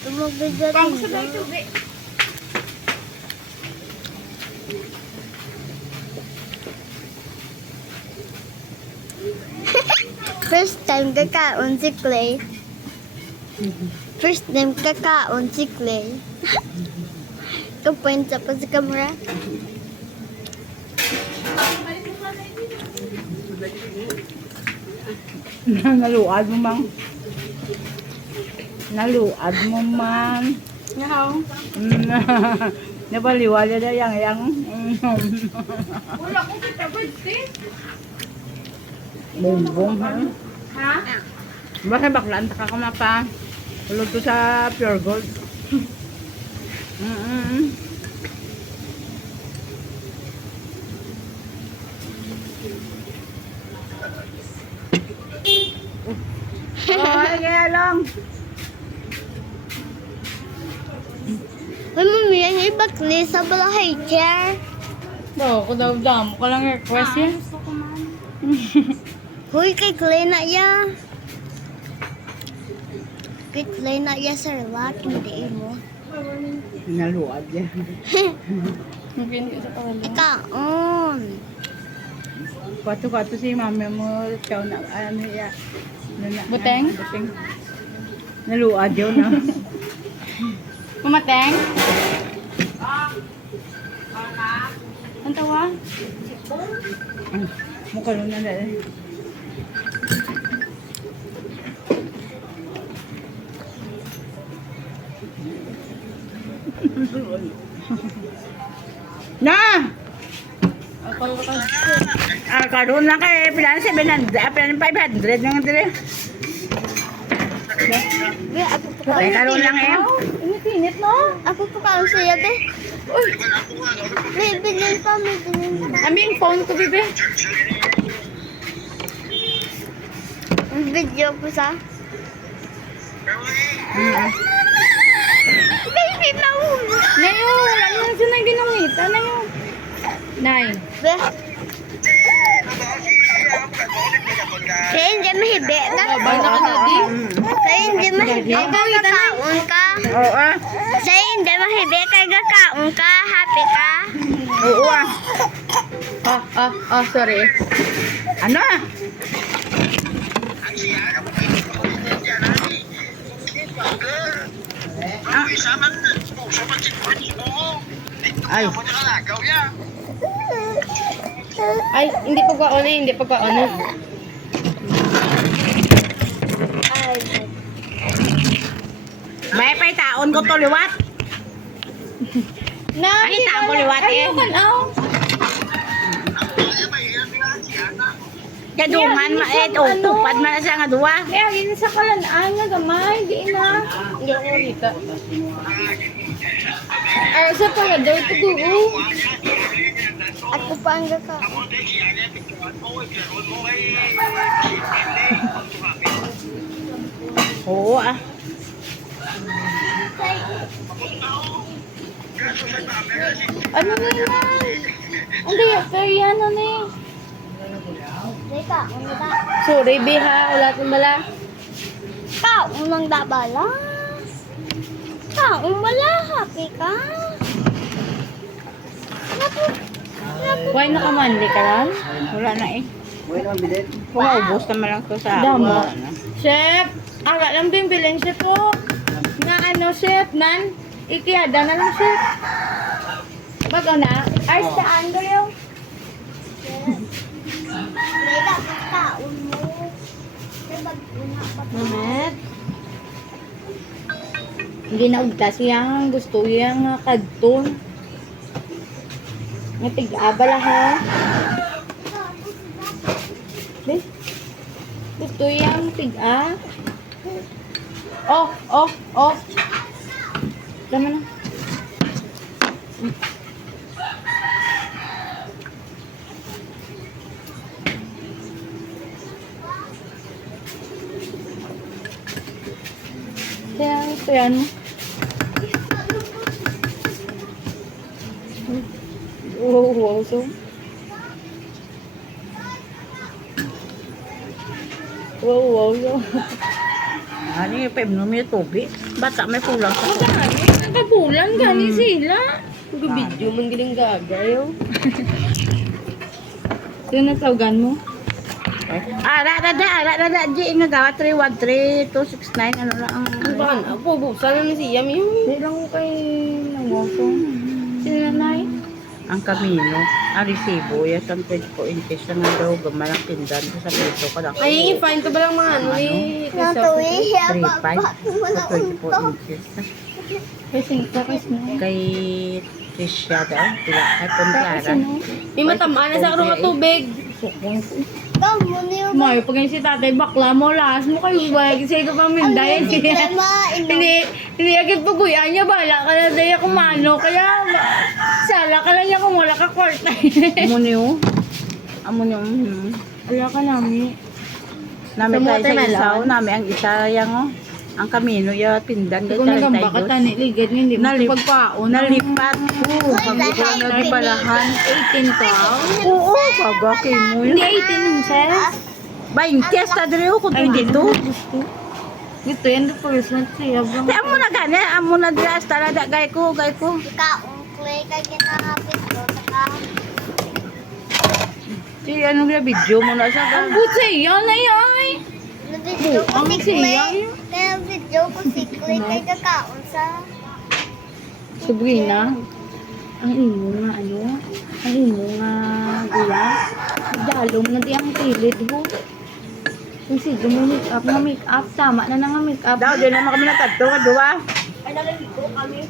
Tumagbigat Kung sa tayo tubig. First time kakaon si Clay. First time kakaon si Clay. Kapain sa pa sa camera. Naluad mo mang. Naluad mo man. Ngaw. Nabaliwala na yang. Wala ko kita birthday. Bumbong ha. Ha? Basta baklaan ta ka mapa. Ulod to sa pure gold. Oh, kaya lang. Ay, mami, ang iba Clay sa balahay chair. No, ko daw damo ko lang request yan. Gusto ko man. Huy, kay Clay na ya. Kay Clay na ya, sir. Lot, hindi mo. Naluad yan. Hindi sa pawala. Kaon. Kwato si mami mo siya na ano ya. Buteng? Buteng. Naluad yun na. Pumateng? Ang tawa? Mukha lang na dahil. Na! Karoon lang kay pilan 700, pilan 500 nang dire. Be, ako po Ay, kaon. karoon lang eh. Init-init, no? Ako po kaon siya, be. Uy, may bilhin pa, may bilhin pa. Aming phone ko, bibi. Ang video ko sa... Baby, nahuli. Nayo, wala naman siya nang ginungita. Nayo. Nay. Be. Kaya hindi mahibi ka. Babay na ka na, di. Kaya hindi mahibi ka, gakaon ka. Oo ah. Kaya hindi mahibi ka, gakaon ka. Happy ka. Oo ah. Sorry. Ano ah? Ay. Ay, hindi pa kwaon eh, hindi pa kwaon eh. Ay, May taon ko to liwat. Na, Ay, taon ko liwat eh. Ayoko na. Kadungan ma tupad man na siya nga duwa. Kaya, yun sa kalanaan nga gamay, di na. Hindi ako rita. Ay, sa parador, tuguo. ako pa ang gakaon. Oo ah. Ano na yan? Hindi, pero yan ano eh. Teka, ano ba? Sorry, biha. Wala kang bala. Kaon lang da bala. Kaon wala, happy ka. Naku, Why nakamandi ka lang? Wala na eh. Pumaubos naman lang to sa Damo. Chef, aga lang bimbilin siya po. Na ano, chef, nan? Ikiada na lang, chef. Bago na? Ay, saan kayo? may dapat kaon mo. Diba, una pa pa. Mamet? Hindi na ugtas yang gusto yang kadton. Nga tig-abala ha. Be? Gusto yang tig-a. Oh. Tama na. Kaya ano? Wow, so. Wow, so. Ano yung pwede mo may tubig? Bata, may pulang sa Magani, nagkapulan gani sila. Video man giling gagayaw. Sino nagtawagan mo? Ara, G, nga gawa 313-269, ano na ang... Baan ako, busan na siya mi. Hindi lang ko kay Nawoso. Sino nanay? Ang kamino, ang resibo, yan sa 24 inches na nga daw, gamalang tindan sa peso ka lang. Ay, i-find ko ba lang mga ano ni Natuwi siya. 3.5 sa 24 inches. Kasi tapos na. Kay Tricia daw, sila, ay Puntlara. May matamaan na sa karong tubig. May pag si tatay bakla mo, lakas mo kayo ba? Kasi ko pang minday. Hindi agad paguyan niya, bala ka na daya kumano. Kaya sala ka lang niya kung wala ka kwarta. Amunyo. Wala ka namin. Nami Sa tayo sa watermelon? isaw, nami ang isa yang oh. Ang kamino, yung tindan, Kung tayo nagamba ka tayo. tani, ligad hindi mo Nalip- pagpaon. Nalipat ko, pagbuto na nalibalahan. 18 ka? Oo, babaki mo Hindi yun. 18 inches. 20 hasta diri ko Ay, dito. Ito yan, the first one siya. Di amo na gani, amo na diri hasta na da gay ko. Ikaungklay kay kinahapit ko. Saka, Si ano nga video mo na sa Ang butse yan ay ay. nabidyo ko Ang si siya Clay. yun. Kaya video ko si Clay kay kakaon sa... Sabrina, ang imo nga ano, ang imo nga gula, dalom na di ang pilit ho. Kung sige mo make up, tama na nga make up. daw di na kami natadto nga duwa. Ay, nalaligo kami.